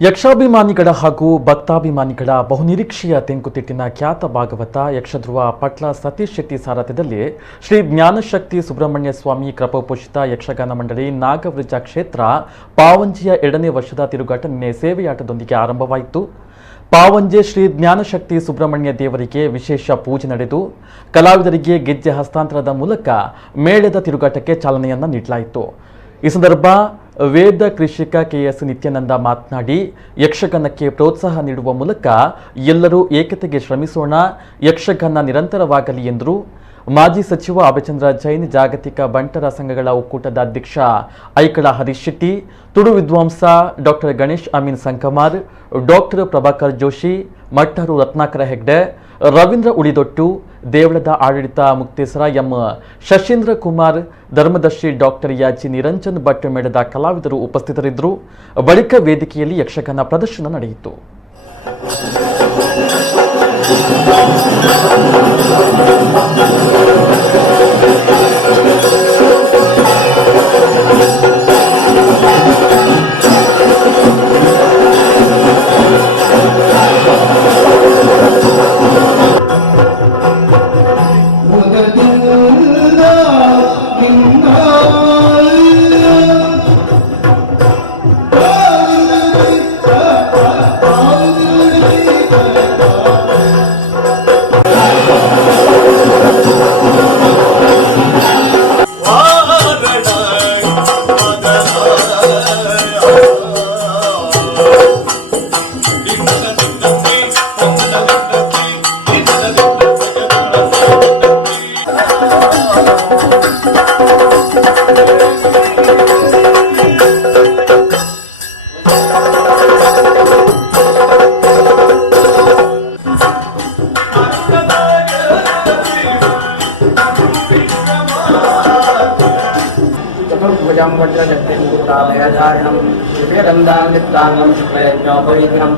ಯಕ್ಷಾಭಿಮಾನಿಗಳ ಹಾಗೂ ಭಕ್ತಾಭಿಮಾನಿಗಳ ಬಹುನಿರೀಕ್ಷೆಯ ತೆಂಕುತಿಟ್ಟಿನ ಖ್ಯಾತ ಭಾಗವತ ಯಕ್ಷಧ್ರುವ ಪಟ್ಲ ಸತೀಶ್ ಶೆಟ್ಟಿ ಸಾರಥ್ಯದಲ್ಲಿ ಶ್ರೀ ಜ್ಞಾನಶಕ್ತಿ ಸುಬ್ರಹ್ಮಣ್ಯ ಸ್ವಾಮಿ ಕೃಪೋಪೋಷಿತ ಯಕ್ಷಗಾನ ಮಂಡಳಿ ನಾಗವ್ರಜ ಕ್ಷೇತ್ರ ಪಾವಂಜೆಯ 2ನೇ ವರ್ಷದ ತಿರುಗಾಟ ನಿನ್ನೆ ಸೇವೆಯಾಟದೊಂದಿಗೆ ಆರಂಭವಾಯಿತು. ಪಾವಂಜೆ ಶ್ರೀ ಜ್ಞಾನಶಕ್ತಿ ಸುಬ್ರಹ್ಮಣ್ಯ ದೇವರಿಗೆ ವಿಶೇಷ ಪೂಜೆ ನಡೆದು ಕಲಾವಿದರಿಗೆ ಗೆಜ್ಜೆ ಹಸ್ತಾಂತರದ ಮೂಲಕ ಮೇಳದ ತಿರುಗಾಟಕ್ಕೆ ಚಾಲನೆಯನ್ನ ನೀಡಲಾಯಿತು. ಈ ಸಂದರ್ಭ ವೇದ ಕೃಷಿಕ ಕೆಎಸ್ ನಿತ್ಯಾನಂದ ಮಾತನಾಡಿ, ಯಕ್ಷಗಾನಕ್ಕೆ ಪ್ರೋತ್ಸಾಹ ನೀಡುವ ಮೂಲಕ ಎಲ್ಲರೂ ಏಕತೆಗೆ ಶ್ರಮಿಸೋಣ, ಯಕ್ಷಗಾನ ನಿರಂತರವಾಗಲಿ ಎಂದರು. ಮಾಜಿ ಸಚಿವ ಅಭಯಚಂದ್ರ ಜೈನ್, ಜಾಗತಿಕ ಬಂಟರ ಸಂಘಗಳ ಒಕ್ಕೂಟದ ಅಧ್ಯಕ್ಷ ಐಕಳ ಹರೀಶ್ ಶೆಟ್ಟಿ, ತುಳು ವಿದ್ವಾಂಸ ಡಾಕ್ಟರ್ ಗಣೇಶ್ ಅಮೀನ್ ಸಂಕಮಾರ್, ಡಾಕ್ಟರ್ ಪ್ರಭಾಕರ್ ಜೋಶಿ, ಮಟ್ಟರು ರತ್ನಾಕರ ಹೆಗ್ಡೆ, ರವೀಂದ್ರ ಉಳಿದೊಟ್ಟು, ದೇವಳದ ಆಡಳಿತ ಮುಕ್ತೇಸರ ಎಂ ಶಶೀಂದ್ರ ಕುಮಾರ್, ಧರ್ಮದರ್ಶಿ ಡಾಕ್ಟರ್ ಯಾಜಿ ನಿರಂಜನ್ ಭಟ್ ಮೇಳದ ಕಲಾವಿದರು ಉಪಸ್ಥಿತರಿದ್ದರು. ಬಳಿಕ ವೇದಿಕೆಯಲ್ಲಿ ಯಕ್ಷಗಾನ ಪ್ರದರ್ಶನ ನಡೆಯಿತು. चतुर्भुजं वज्रजटिं कुटालयधारणं शुभ्रगन्धां नित्याङ्गं शुक्लयज्ञोपवीग्रं